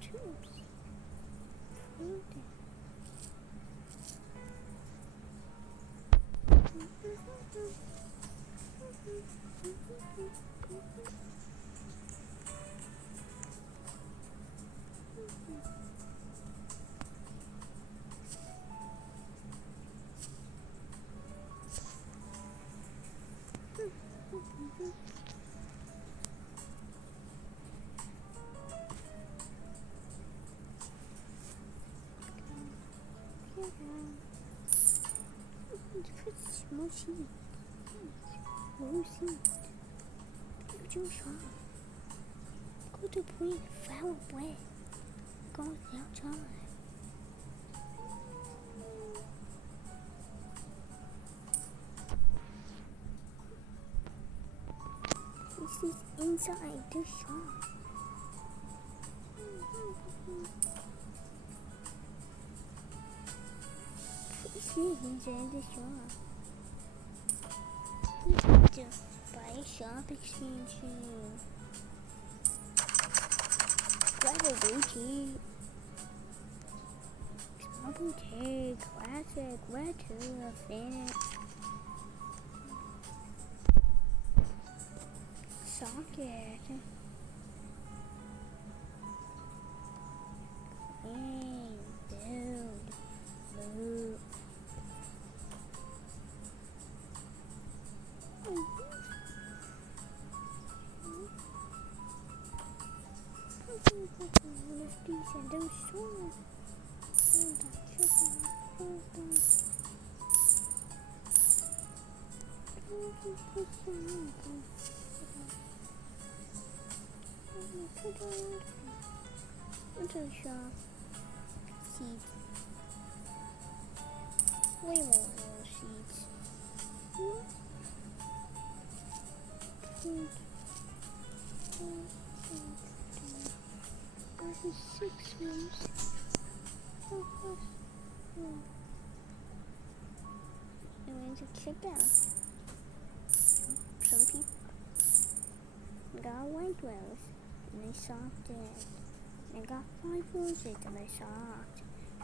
tubes. Smushy. Rosie. 就说 Go to point far away. Go outside. This is inside the shop. This is inside the shop. Just buy a shop extension. Grab a boutique. Small boutique. Classic. Retro. Finish. Socket. Build. Move. Lefties and those swords. Winter shop. Seeds. Way more seeds. There's 6 rooms. I'm going to check out. Some people got white rose and they soft it. They got 5 roses and they soft.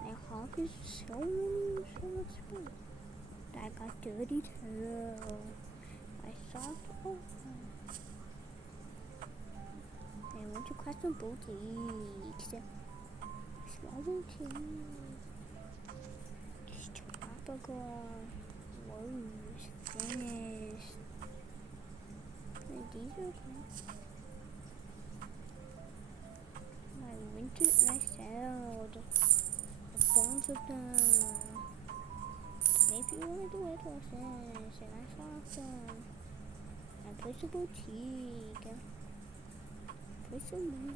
My hawk is so much fun. I got 32. I soft open. I went to custom boutiques. Small boutique. Just tropical. Rose. Finished. And these are nice. My winter and I sold a bunch of them. If you want to do it horses, and I saw them. I placed a boutique. Put some more.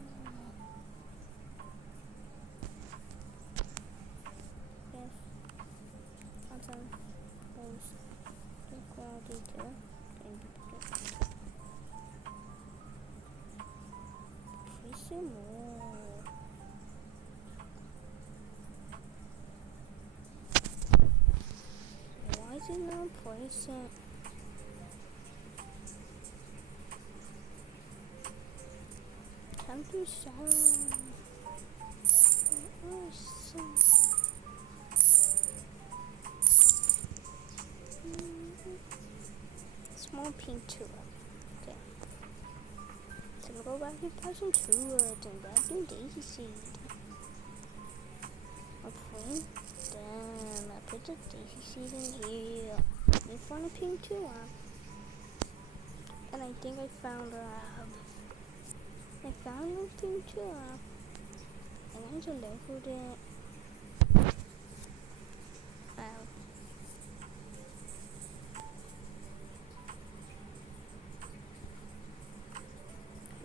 Yes. Awesome. Those. The quality too. And put some more. Why is it not placing? Time to sell. Awesome. Small pink tulip. Okay. So I'm gonna go back to passing tulips and back in daisy seed. I'll plant them. I put the daisy seed in here. I found a pink tulip. And I think I found I found a pink tulip. And I just leveled it.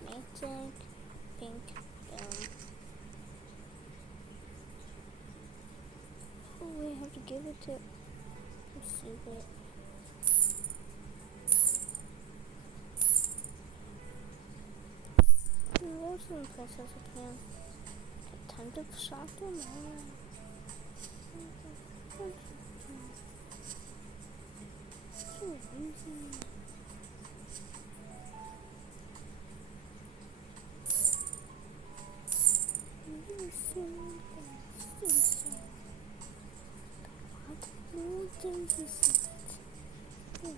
Magic, pink, oh, we have to give it to, let's see it. There's some places I can. Time to soften them. So easy. daisy seeds. Oh,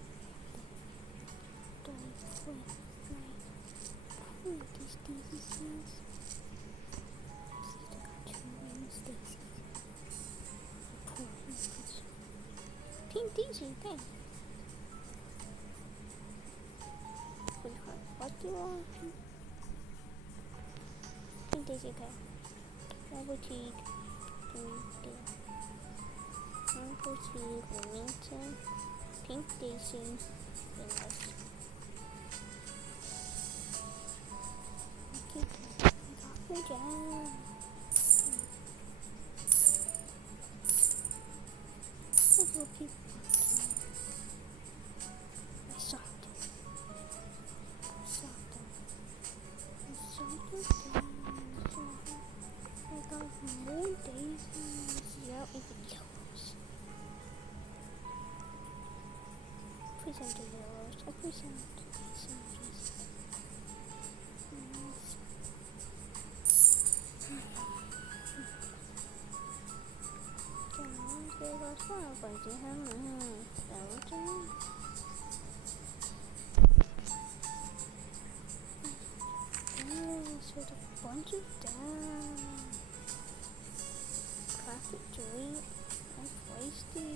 don't plant these daisy seeds. I got 2 rings daisies. Pink daisy, okay. What do you want? Pink daisy, okay. Level T, Uncle T, Remington, Pink Daisy, Venus. Okay, Dr. Jam. We'll keep watching. I saw it. I got more daisies. Yeah, even yellows. Present the yellows. I present daisies. With a bunch of them. Classic Joey and Feisty.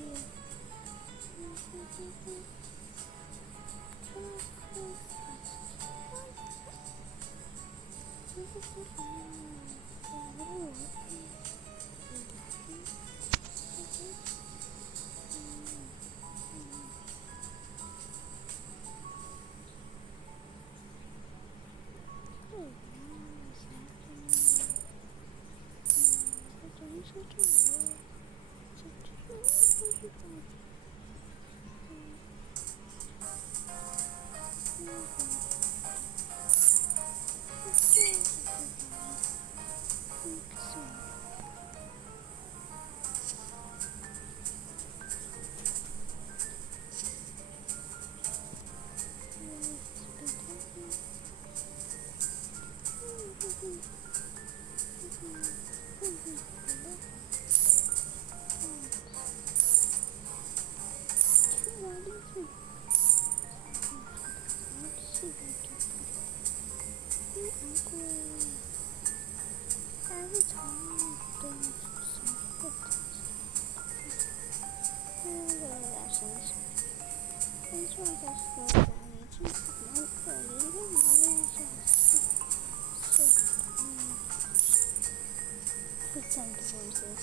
Pretend voices.